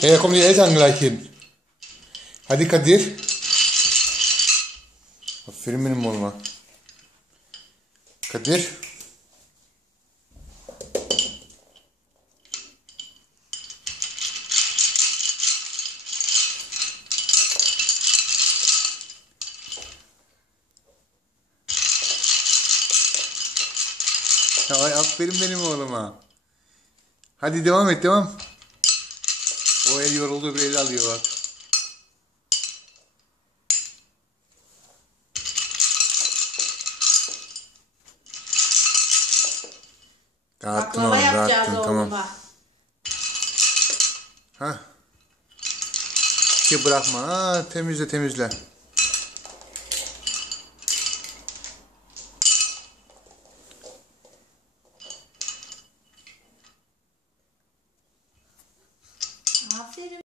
Hey, kommen die Eltern gleich hin. Hadi Kadir. Aferin benim oğluma. Kadir. Ay, aferin benim oğluma. Hadi devam et, devam. O el yoruldu, bir el alıyor bak. Dağıttın oğlum, dağıttın, tamam. Hah. Ki bırakma, ha, temizle temizle.